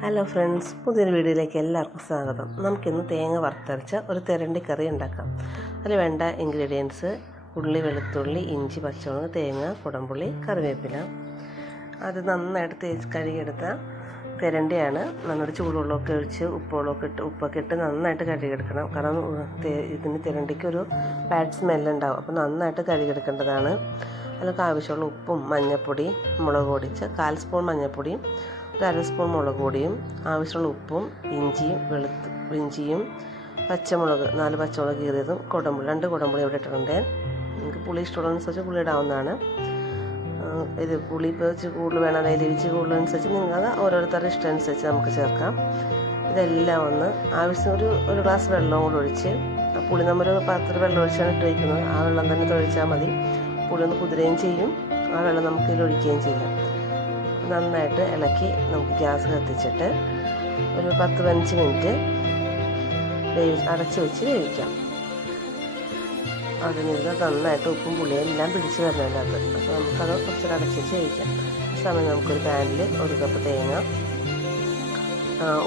Hello friends, പുതിയൊരു വീഡിയോയിലേക്ക് എല്ലാവർക്കും സ്വാഗതം. നമുക്കിന്ന് തേങ്ങ വറുത്തരച്ച ഒരു തെരണ്ടി കറി ഉണ്ടാക്കാം. അതിൽ വേണ്ട ഇൻഗ്രീഡിയൻസ്: ഉള്ളി, വെളുത്തുള്ളി, ഇഞ്ചി, പച്ചമുളക്, തേങ്ങ, കുടംപുളി, കറിവേപ്പില. അത് നന്നായിട്ട് കഴുകിയെടുത്ത തെരണ്ടിയാണ്. നന്നായിട്ട് ചൂടുവെള്ളമൊക്കെ ഒഴിച്ച് ഉപ്പൊക്കെ ഇട്ട് നന്നായിട്ട് കഴുകിയെടുക്കണം. കാരണം ഇതിന് തെരണ്ടിക്കൊരു ബാഡ് സ്മെല്ലുണ്ടാവും. അപ്പോൾ നന്നായിട്ട് കഴുകിയെടുക്കേണ്ടതാണ്. അതിനൊക്കെ ആവശ്യമുള്ള ഉപ്പും മഞ്ഞൾപ്പൊടി, മുളക് പൊടിച്ച് 1/4 സ്പൂൺ മഞ്ഞൾപ്പൊടിയും 1/2 സ്പൂൺ മുളക് പൊടിയും, ആവശ്യമുള്ള ഉപ്പും, ഇഞ്ചിയും, പച്ചമുളക് 4 പച്ചമുളക് കീറിയതും, 2 കുടംപുളി ഇവിടെ ഇട്ടിട്ടുണ്ട്. നിങ്ങൾക്ക് പുളി ഇഷ്ടമുള്ളതനുസരിച്ച് പുളി ഇടാവുന്നതാണ്. ഇത് പുളി ഇപ്പോൾ വെച്ച് കൂടുതൽ വേണം, അതായത് രുചി കൂടുതലനുസരിച്ച് നിങ്ങൾ ഓരോരുത്തരുടെ ഇഷ്ടം അനുസരിച്ച് നമുക്ക് ചേർക്കാം. ഇതെല്ലാം ഒന്ന് ആവശ്യം ഒരു ഗ്ലാസ് വെള്ളവും കൂടി ഒഴിച്ച്, പുളി നമ്മളൊരു പാത്രത്തിൽ വെള്ളം ഒഴിച്ചാണ് ഇട്ട് വയ്ക്കുന്നത്. ആ വെള്ളം തന്നെ ഒഴിച്ചാൽ മതി. പുളി ഒന്ന് കുതിരുകയും ചെയ്യും, ആ വെള്ളം നമുക്ക് ഇതിൽ ഒഴിക്കുകയും ചെയ്യാം. നന്നായിട്ട് ഇളക്കി നമുക്ക് ഗ്യാസ് കത്തിച്ചിട്ട് ഒരു 10-15 മിനിറ്റ് അടച്ച് വെച്ച് വേവിക്കാം. അതിനിരുന്ന് നന്നായിട്ട് ഉപ്പും പുളിയും എല്ലാം പിടിച്ച് വരുന്നതിനകത്ത്. അപ്പോൾ നമുക്കത് കുറച്ചൊരു അടച്ച് വെച്ച് വേവിക്കാം. ആ സമയം നമുക്കൊരു പാനിൽ 1 കപ്പ് തേങ്ങ,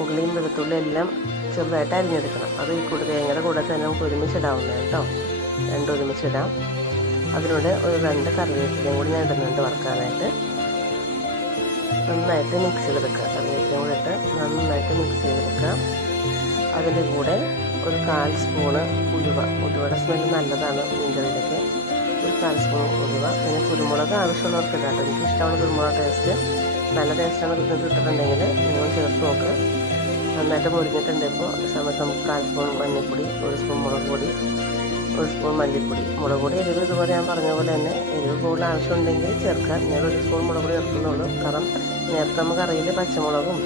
ഉള്ളിയും വെളുത്തുള്ളിയും എല്ലാം ചെറുതായിട്ട് അരിഞ്ഞെടുക്കണം. അത് ഈ തേങ്ങയുടെ കൂടെ തന്നെ നമുക്ക് ഒരുമിച്ചിടാവുന്നതാണ് കേട്ടോ. രണ്ടും ഒരുമിച്ചിടാം. അതിലൂടെ ഒരു 2 കറിവേപ്പിലയും കൂടി ഞാൻ ഇടുന്നുണ്ട് വറുക്കാനായിട്ട്. നന്നായിട്ട് മിക്സ് ചെയ്തെടുക്കുക. കറിവേപ്പിലയും കൂടെ ഇട്ട് നന്നായിട്ട് മിക്സ് ചെയ്തെടുക്കുക. അതിൻ്റെ കൂടെ ഒരു 1/4 സ്പൂണ് ഉലുവയുടെ സ്മെല്ല് നല്ലതാണ് മീൻകറിയിലൊക്കെ. ഒരു 1/4 സ്പൂൺ ഉലുവ. പിന്നെ കുരുമുളക് ആവശ്യമുള്ളവർക്ക് ഇടാം. എനിക്ക് ഇഷ്ടമുള്ള കുരുമുളക് ടേസ്റ്റ്, നല്ല ടേസ്റ്റാണ് ഇട്ടിട്ടുണ്ടെങ്കിൽ നിങ്ങൾ ചേർത്ത് നോക്ക്. നന്നായിട്ട് മുരിഞ്ഞിട്ടുണ്ട്. ഇപ്പോൾ സമയത്ത് നമുക്ക് 1/4 സ്പൂൺ മഞ്ഞൾപ്പൊടി, 1 സ്പൂൺ മുളക് പൊടി, 1 സ്പൂൺ മല്ലിപ്പൊടി. മുളക് പൊടി എരിവ് ഇതുപോലെ ഞാൻ പറഞ്ഞ പോലെ തന്നെ എരിവ് കൂടുതൽ ആവശ്യമുണ്ടെങ്കിൽ ചേർക്കാം. ഞാൻ 1 സ്പൂൺ മുളക് പൊടി ചേർക്കുന്നുള്ളൂ. കാരണം നേരത്തെ നമുക്ക് അറിയില്ല പച്ചമുളകും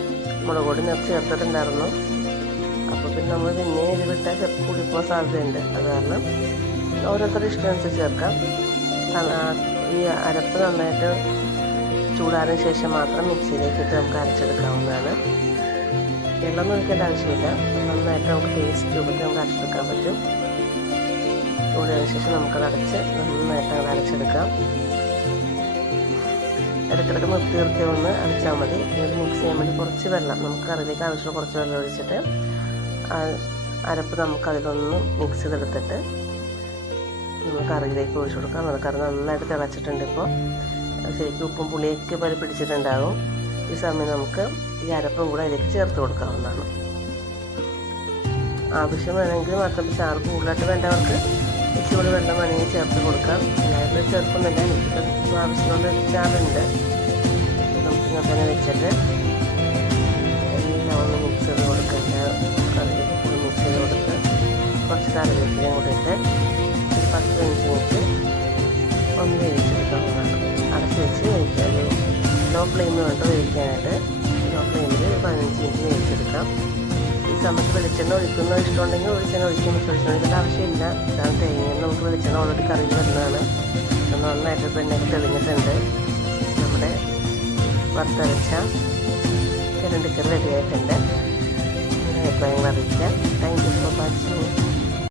മുളക് പൊടി നേരത്തെ ചേർത്തിട്ടുണ്ടായിരുന്നു. അപ്പോൾ പിന്നെ നമ്മൾ പിന്നെ എരിവിട്ടാൽ ചിലപ്പോൾ കൂടിപ്പോകാൻ സാധ്യതയുണ്ട്. അത് കാരണം ഓരോരുത്തരുടെ ഇഷ്ടം അനുസരിച്ച് ചേർക്കാം. ഈ അരപ്പ് നന്നായിട്ട് ചൂടാറിന് ശേഷം മാത്രം മിക്സിയിലേക്ക് ഇട്ട് നമുക്ക് അരച്ചെടുക്കാവുന്നതാണ്. വെള്ളം ഒഴിക്കേണ്ട ആവശ്യമില്ല. നന്നായിട്ട് നമുക്ക് പേസ്റ്റ് രൂപത്തിൽ നമുക്ക് അരച്ചെടുക്കാൻ പറ്റും. ചൂടാറിന് ശേഷം നമുക്കത് അടച്ച് നന്നായിട്ട് അത് അരച്ചെടുക്കാം. ഇടയ്ക്കിടയ്ക്ക് നിർത്തി ഒന്ന് അരച്ചാൽ മതി. ഇത് മിക്സ് ചെയ്യാൻ വേണ്ടി കുറച്ച് വെള്ളം, നമുക്ക് കറിയിലേക്ക് ആവശ്യമുള്ള കുറച്ച് വെള്ളം ഒഴിച്ചിട്ട് അരപ്പ് നമുക്കതിലൊന്ന് മിക്സ് ചെയ്തെടുത്തിട്ട് നമുക്ക് കറിയിലേക്ക് ഒഴിച്ചു കൊടുക്കാം. കറി നന്നായിട്ട് തിളച്ചിട്ടുണ്ട്. ഇപ്പോൾ ശരിക്കും ഉപ്പും പുളിയൊക്കെ പോലെ പിടിച്ചിട്ടുണ്ടാകും. ഈ സമയം നമുക്ക് ഈ അരപ്പും കൂടെ അതിലേക്ക് ചേർത്ത് കൊടുക്കാവുന്നതാണ്. ആവശ്യം വേണമെങ്കിൽ മാത്രം ചാറ് കൂടുതലായിട്ട് വേണ്ടവർക്ക് ഇച്ചിരി വെള്ളം വേണമെങ്കിൽ ചേർത്ത് കൊടുക്കാം. എല്ലാവരും ചേർക്കുന്നില്ല. എനിക്ക് ആവശ്യമുള്ള ചാറുണ്ട്. നമുക്ക് ഇങ്ങനെ തന്നെ വെച്ചിട്ട് എല്ലാം ഒന്ന് മിക്സ് ചെയ്ത് കൊടുക്കുക. കറിയിലേക്ക് ഫുൾ മിക്സ് ചെയ്ത് കൊടുത്ത് കുറച്ച് കറിവേപ്പിലയും കൂടെ ഇട്ട് ഒരു 10-15 മിനിറ്റ് ഒന്ന് വേവിച്ചെടുക്കാവുന്നതാണ്. അടച്ച് വെച്ച് വേവിക്കാൻ ലോ ഫ്ലെയിമിൽ വേണ്ട വേവിക്കാനായിട്ട്. ലോ ഫ്ലെയിമിൽ 15 മിനിറ്റ് വേവിച്ചെടുക്കാം. ഈ സമയത്ത് വെളിച്ചെണ്ണ ഒഴിക്കുന്ന ഇഷ്ടമുണ്ടെങ്കിൽ വെളിച്ചെണ്ണ ഒഴിക്കേണ്ട ആവശ്യമില്ല. ഇതാണ് തേങ്ങയിൽ നമുക്ക് വെളിച്ചെണ്ണ ഓൾറെഡി കറിയിൽ വരുന്നതാണ്. നന്നായിട്ട് പെണ്ണൊക്കെ തെളിഞ്ഞിട്ടുണ്ട്. നമ്മുടെ വറുത്തരച്ച തെരണ്ടിക്കറി റെഡിയായിട്ടുണ്ട്. അഭിപ്രായങ്ങൾ അറിയിക്കാം. Thank you for watching.